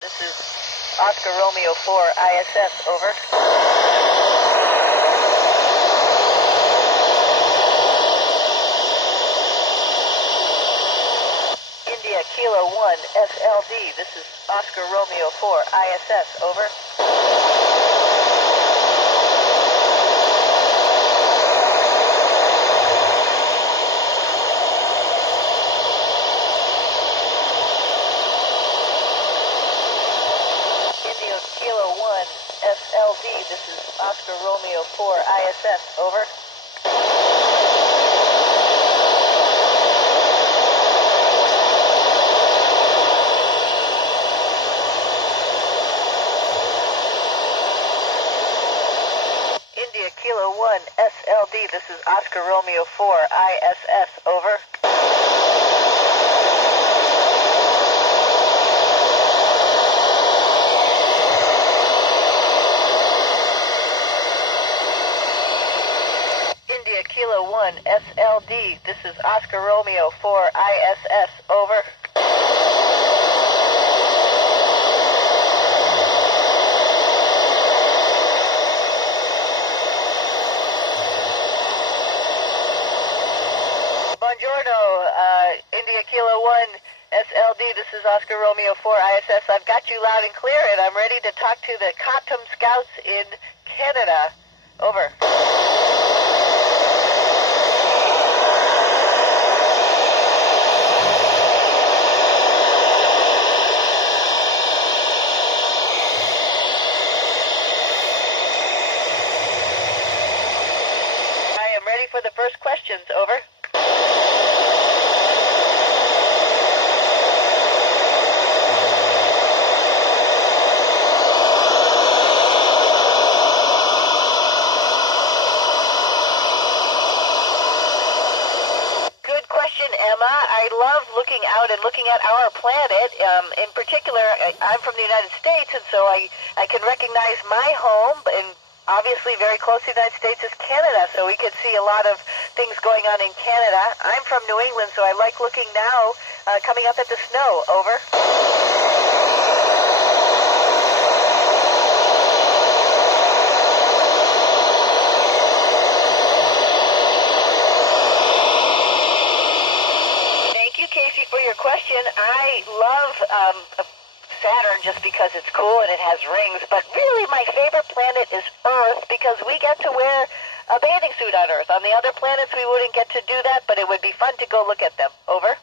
This is Oscar Romeo 4 ISS, over. India Kilo 1 SLD, this is Oscar Romeo 4 ISS, over. Kilo 1 SLD, this is Oscar Romeo 4 ISS, over. India Kilo 1 SLD, this is Oscar Romeo 4 ISS, over. Kilo 1 SLD, this is Oscar Romeo 4 ISS, over. Buongiorno, India Kilo 1 SLD, this is Oscar Romeo 4 ISS. I've got you loud and clear, and I'm ready to talk to the Cottam Scouts in Canada. Over. For the first questions, over. Good question, Emma. I love looking out and looking at our planet. In particular, I'm from the United States, and so I can recognize my home, and obviously very close to the United States is Canada, so we could see a lot of things going on in Canada. I'm from New England, so I like looking now, coming up at the snow, over. Thank you, Casey, for your question. I love Saturn just because it's cool and it has rings, but really my favorite planet is Earth because we get to wear a bathing suit on Earth. On the other planets we wouldn't get to do that, but it would be fun to go look at them. Over.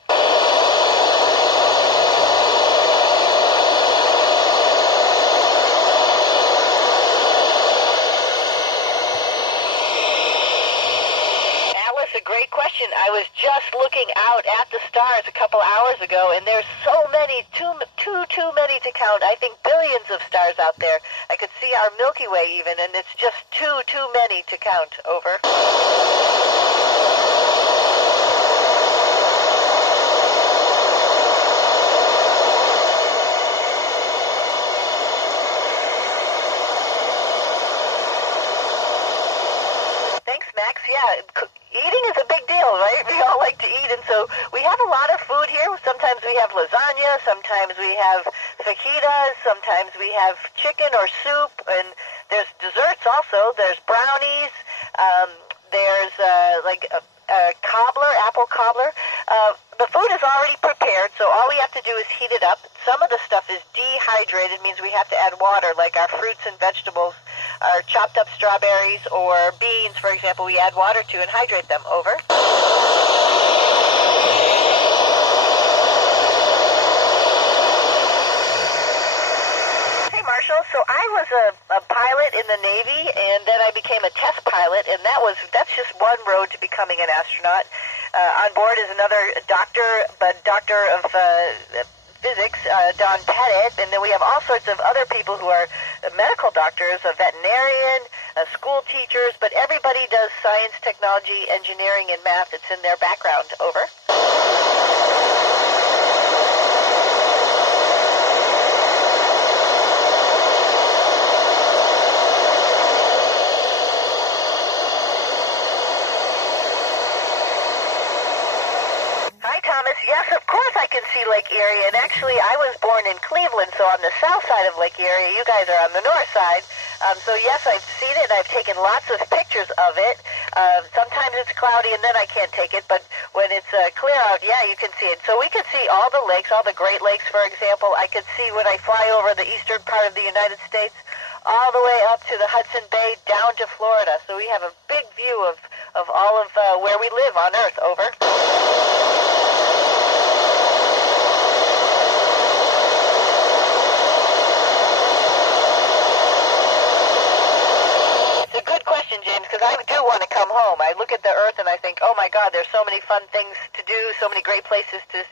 A great question. I was just looking out at the stars a couple hours ago, and there's so many, too many to count. I think billions of stars out there. I could see our Milky Way even, and it's just too many to count. Over. Thanks, Max. Yeah. Eating is a big deal, right? We all like to eat, and so we have a lot of food here. Sometimes we have lasagna, sometimes we have fajitas, sometimes we have chicken or soup, and there's desserts also. There's brownies, there's cobbler, apple cobbler. The food is already prepared, so all we have to do is heat it up. Some of the stuff is dehydrated, means we have to add water, like our fruits and vegetables. Our chopped up strawberries or beans, for example, we add water to and hydrate them. Over. Hey, Marshall. So I was a pilot in the Navy, and then I became a test pilot, and that's just one road to becoming an astronaut. On board is another doctor of physics, Don Pettit, and then we have all sorts of other people who are medical doctors, a veterinarian, school teachers, but everybody does science, technology, engineering, and math. It's in their background. Over. Yes, of course I can see Lake Erie, and actually I was born in Cleveland, so on the south side of Lake Erie. You guys are on the north side. So yes, I've seen it. I've taken lots of pictures of it. Sometimes it's cloudy and then I can't take it, but when it's clear out, yeah, you can see it. So we can see all the lakes, all the Great Lakes, for example. I can see when I fly over the eastern part of the United States, all the way up to the Hudson Bay, down to Florida. So we have a big view of all of where we live on Earth. Over. James, because I do want to come home. I look at the Earth and I think, oh my God, there's so many fun things to do, so many great places to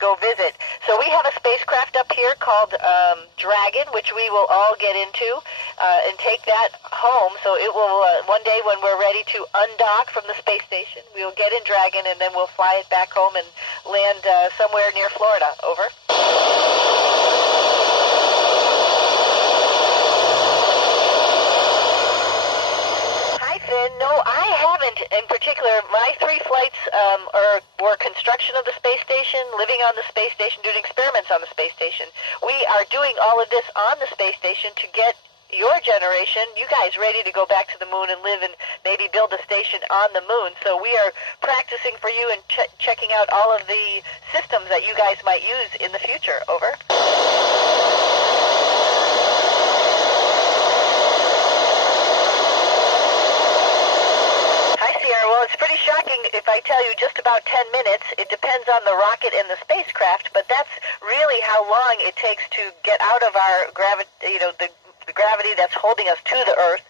go visit. So we have a spacecraft up here called Dragon, which we will all get into and take that home. So it will, one day when we're ready to undock from the space station, we will get in Dragon and then we'll fly it back home and land somewhere near Florida. Over. No, I haven't. In particular, my 3 flights were construction of the space station, living on the space station, doing experiments on the space station. We are doing all of this on the space station to get your generation, you guys, ready to go back to the moon and live and maybe build a station on the moon. So we are practicing for you and checking out all of the systems that you guys might use in the future. Over. Well, it's pretty shocking if I tell you just about 10 minutes. It depends on the rocket and the spacecraft, but that's really how long it takes to get out of our gravity, the gravity that's holding us to the Earth.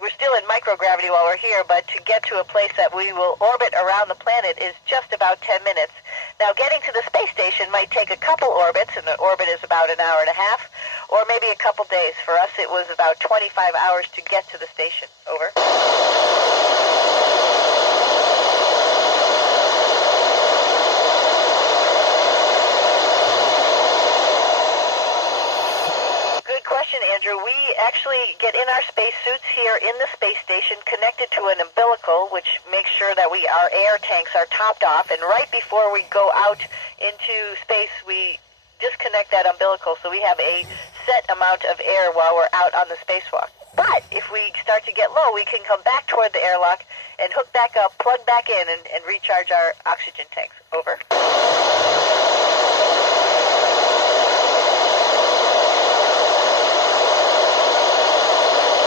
We're still in microgravity while we're here, but to get to a place that we will orbit around the planet is just about 10 minutes. Now, getting to the space station might take a couple orbits, and the orbit is about an hour and a half, or maybe a couple days. For us, it was about 25 hours to get to the station. Over. Andrew, we actually get in our spacesuits here in the space station, connected to an umbilical, which makes sure that our air tanks are topped off. And right before we go out into space, we disconnect that umbilical, so we have a set amount of air while we're out on the spacewalk. But if we start to get low, we can come back toward the airlock and hook back up, plug back in, and recharge our oxygen tanks. Over.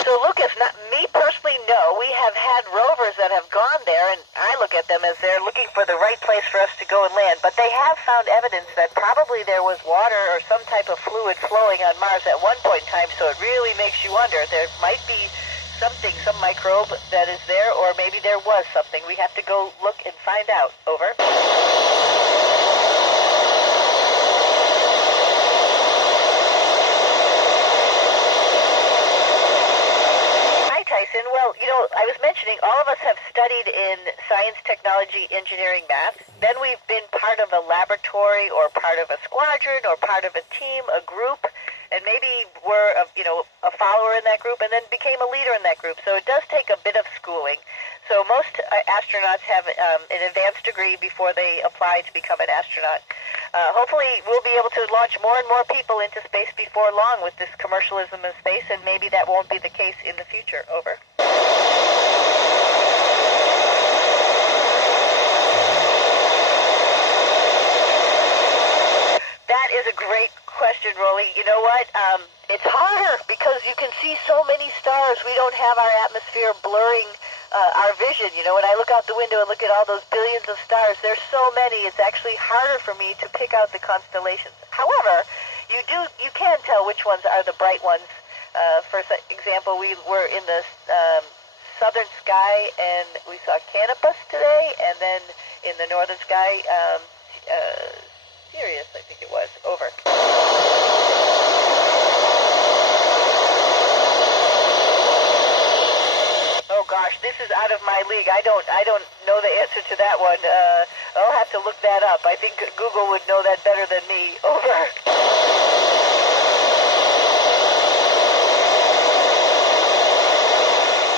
So, Lucas, not me personally, no. We have had rovers that have gone there, and I look at them as they're looking for the right place for us to go and land. But they have found evidence that probably there was water or some type of fluid flowing on Mars at one point in time, so it really makes you wonder. There might be something, some microbe that is there, or maybe there was something. We have to go look and find out. Over. Well, I was mentioning all of us have studied in science, technology, engineering, math. Then we've been part of a laboratory or part of a squadron or part of a team, a group, and maybe were a follower in that group and then became a leader in that group. So it does take a bit of schooling. So most astronauts have an advanced degree before they apply to become an astronaut. Hopefully we'll be able to launch more and more people into space before long with this commercialism of space, and maybe that won't be the case in the future. Over. That is a great question, Rolly. You know what? It's harder because you can see so many stars. We don't have our atmosphere blurring our vision. When I look out the window and look at all those billions of stars, there's so many. It's actually harder for me to pick out the constellations. However, you can tell which ones are the bright ones. For example, we were in the southern sky and we saw Canopus today, and then in the northern sky, Sirius, I think it was. Over. Oh gosh, this is out of my league. I don't know the answer to that one. I'll have to look that up. I think Google would know that better than me. Over.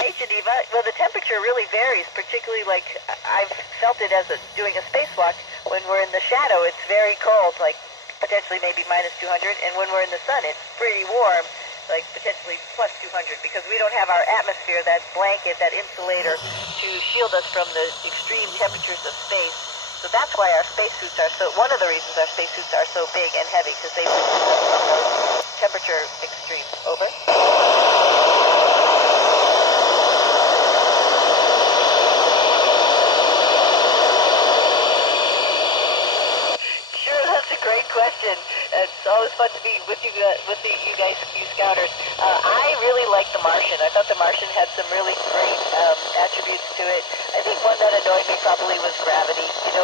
Hey Geneva, well, the temperature really varies, particularly like I've felt it as doing a spacewalk. When we're in the shadow, it's very cold, like potentially maybe minus 200, and when we're in the sun, it's pretty warm, like potentially plus 200, because we don't have our atmosphere, that blanket, that insulator, to shield us from the extreme temperatures of space. So that's why our spacesuits are so, one of the reasons our spacesuits are so big and heavy, because they protect us from those temperature extremes. Over. Great question. It's always fun to be with you guys, you scouters. I really like The Martian. I thought The Martian had some really great attributes to it. I think one that annoyed me probably was gravity. You